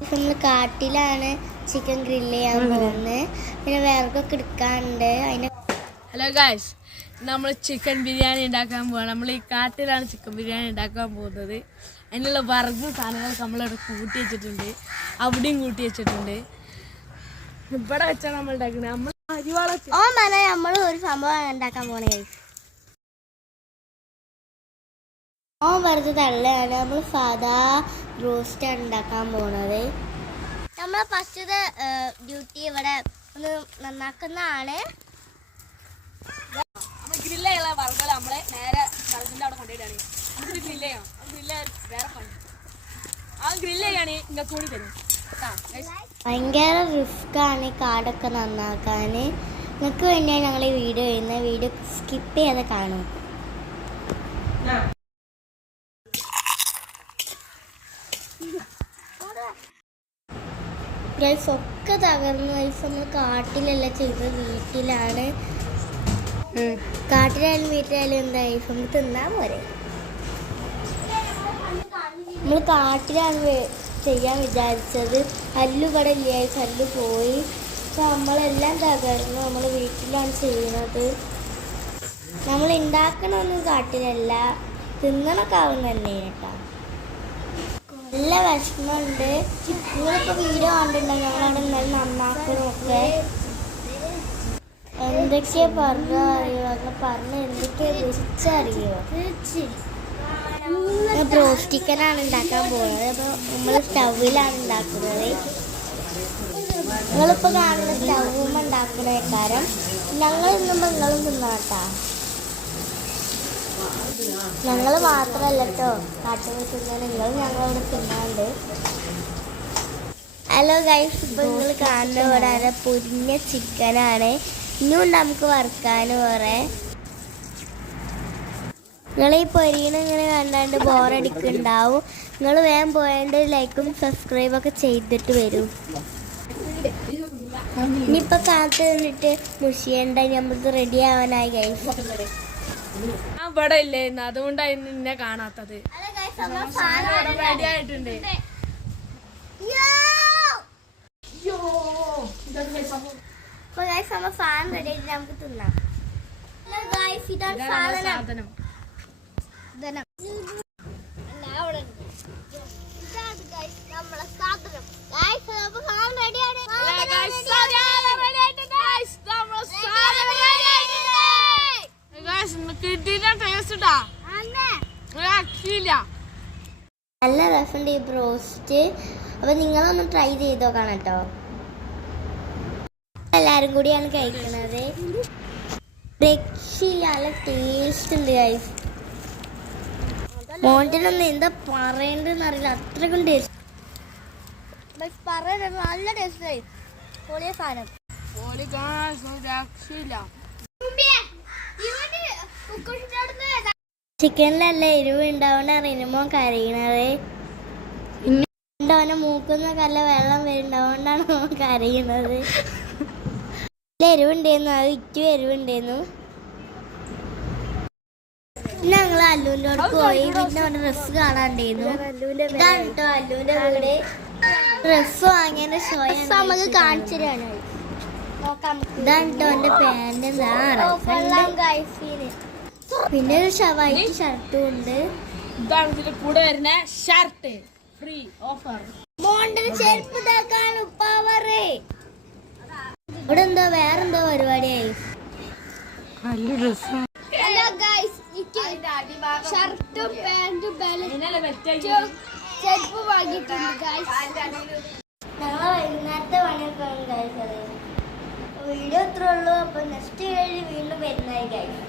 നമ്മൾ കാട്ടിലാണ് chicken grill ചെയ്യാൻ പോകുന്നത്. പിന്നെ വിറകൊക്കെ എടുക്കാനുണ്ട്. ഹലോ ഗായ്സ്, നമ്മൾ ചിക്കൻ ബിരിയാണി ഉണ്ടാക്കാൻ പോവാണ്. നമ്മൾ ഈ കാട്ടിലാണ് ചിക്കൻ ബിരിയാണി ഉണ്ടാക്കാൻ പോകുന്നത്. അതിനുള്ള വിറകും സാധനങ്ങളൊക്കെ നമ്മളിവിടെ കൂട്ടി വെച്ചിട്ടുണ്ട്, അവിടെയും കൂട്ടി വെച്ചിട്ടുണ്ട്. ഇവിടെ വെച്ചാണ് നമ്മൾ ഉണ്ടാക്കുന്നത്. നമ്മൾ നമ്മൾ ഒരു സംഭവം ഉണ്ടാക്കാൻ പോണേ. വെറുതെ തള്ളയാണ്. നമ്മൾ സാധാ റോസ്റ്റാണ് ഉണ്ടാക്കാൻ പോണത്. നമ്മൾ ഫസ്റ്റ് ഡ്യൂട്ടി ഇവിടെ ഒന്ന് നന്നാക്കുന്നതാണ്. ഗ്രില്ല് ചെയ്യാനുള്ള വർഗ്ഗങ്ങൾ നമ്മളെ നേരെ വിറകിൻ്റെ അവിടെ കൊണ്ടുപോയിട്ടാണ് നമുക്ക് ഗ്രില്ല് ചെയ്യാം. ഗ്രില്ല് വേറെ പണി. ആ ഗ്രില്ല് ചെയ്യാണ് ഇങ്ങക്ക് കൂടി തരും. ഭയങ്കര റിസ്ക്കാണ് ഈ കാടൊക്കെ നന്നാക്കാൻ. നിങ്ങൾക്ക് വേണ്ടിയാണ് ഞങ്ങൾ ഈ വീഡിയോ ചെയ്യുന്നത്. വീഡിയോ സ്കിപ്പ് ചെയ്യാതെ കാണും. ഒക്കെ തകർന്നു. നമ്മൾ കാട്ടിലല്ല ചെയ്തത്, വീട്ടിലാണ്. കാട്ടിലായാലും വീട്ടിലായാലും എന്താ നമ്മൾ തിന്നാൻ പോരെ. നമ്മൾ കാട്ടിലാണ് ചെയ്യാൻ വിചാരിച്ചത്. കല്ല് ഇവിടെ ഇല്ല, കല്ല് പോയി. അപ്പോൾ നമ്മളെല്ലാം തകർന്നു. നമ്മൾ വീട്ടിലാണ് ചെയ്യുന്നത്. നമ്മൾ ഉണ്ടാക്കണമൊന്നും കാട്ടിലല്ല, തിന്നണൊക്കെ ആവുന്ന തന്നെ കേട്ടോ. നല്ല വിഷമമുണ്ട്. നിങ്ങളിപ്പോൾ വീഡിയോ കണ്ടിട്ടുണ്ടെങ്കിൽ ഞങ്ങളവിടെ നല്ല നന്നാക്കണമൊക്കെ. എന്തൊക്കെയാ പറഞ്ഞോ അറിയോ, അങ്ങനെ പറഞ്ഞ് എന്തൊക്കെയാ രുചിച്ചറിയോ. ബ്രോസ്റ്റ് ചിക്കനാണ് ഉണ്ടാക്കാൻ പോകുന്നത്. അപ്പോൾ നമ്മൾ സ്റ്റൗവിലാണ് ഉണ്ടാക്കുന്നത്. നിങ്ങളിപ്പോൾ കാണുന്ന സ്റ്റൗവുമ്മ ഉണ്ടാക്കുന്ന കാരം ഞങ്ങൾ തിന്നുമ്പോൾ നിങ്ങളും തിന്നാട്ടാ. ഞങ്ങൾ മാത്രമല്ല കേട്ടോ കാട്ടുപോയി തിന്നാൻ, നിങ്ങളും ഞങ്ങളിവിടെ തിന്നാണ്ട്. ഹലോ ഗൈസ്, ഇപ്പോൾ നിങ്ങൾ കാണുന്ന ഇവിടെ പൊരിഞ്ഞ ചിക്കനാണ്. ഇനിയും നമുക്ക് വറുക്കാൻ കുറേ. നിങ്ങൾ ഈ പൊരിയണ ഇങ്ങനെ കണ്ടാണ്ട് ബോറടിക്കുന്നുണ്ടാവും. നിങ്ങൾ വേഗം പോയാണ്ട് ലൈക്കും സബ്സ്ക്രൈബൊക്കെ ചെയ്തിട്ട് വരും. ഇനിയിപ്പോൾ കാത്ത് നിന്നിട്ട് മുഷിയണ്ട, നമുക്ക് റെഡി ആവാനായി ഗൈസ്. ഞാൻ ഇവിടെ ഇല്ലായിരുന്നു, അതുകൊണ്ടായിരുന്നു നിന്നെ കാണാത്തത്. റെഡി ആയിട്ടുണ്ട്. അപ്പോൾ ഗൈസ് നമ്മൾ സാധനം റെഡി ആയിട്ട് നമുക്ക് തിന്നാം. ഇതാണ് സാധനം. നമ്മളെ സാധനം നല്ല രസമുണ്ട് ഈ ബ്രോസ്റ്റ്. അപ്പൊ നിങ്ങളൊന്ന് ട്രൈ ചെയ്ത് നോക്കണം കേട്ടോ. എല്ലാരും കൂടിയാണ് കഴിക്കുന്നത്. നല്ല ടേസ്റ്റ് ഉണ്ട് ഗൈസ്. മോണ്ടിനൊന്നും എന്താ പറയണ്ടെന്ന് അറിയില്ല, അത്രക്കും ടേസ്റ്റ്. പറയുന്നത് നല്ല ടേസ്റ്റ് ആയി. പൊളിയ സാധനം. ചിക്കനിലല്ല എരിവ് ഉണ്ടാവണ അറിയുമ്പോ കരയണത്. അവനെ മൂക്കുന്ന കല്ല വെള്ളം വരുന്നുണ്ടാവോണ്ടാണ് അവൻ കരയുന്നത്. എരിവുണ്ടായിരുന്നു, അത് ഇറ്റും എരിവുണ്ടായിരുന്നു. പിന്നെ ഞങ്ങൾ അല്ലുവിൻ്റെ അവിടെ പോയി. പിന്നെ അവിടെ ഡ്രസ്സ് കാണാണ്ടായിരുന്നു. ഇതാണ് കേട്ടോ അല്ലുവിൻ്റെ വീട്. ഡ്രസ്സ് വാങ്ങിയതിന്റെ ഷോ നമുക്ക് കാണിച്ചു തരാണ്. ഇതാണ് കേട്ടോ എൻ്റെ പാൻറ്. പിന്നെ ഒരു വൈറ്റ് ഷർട്ടും ഉണ്ട്. ഇതാണ് കൂടെ വരുന്ന ഷർട്ട് ഫ്രീ ഓഫർ. മോണ്ടിന് ചെരുപ്പ് ഇതാക്കാൻ ഉപ്പാവറേ. ഇവിടെ എന്തോ വേറെന്തോ പരിപാടിയായി. ഹലോ ഗൈസ്, ഷർട്ടും പാന്റും ചെരുപ്പ് വാങ്ങിയിട്ടുണ്ട് ഗൈസ്. ഞങ്ങൾ വൈകുന്നേരത്തെ പണിയൊക്കെ ഗൈസ്. വീഡിയോ ഇത്രേ ഉള്ളൂ. അപ്പൊ നെക്സ്റ്റ് വീഡിയോ വീണ്ടും വരുന്നതായി ഗൈസ്.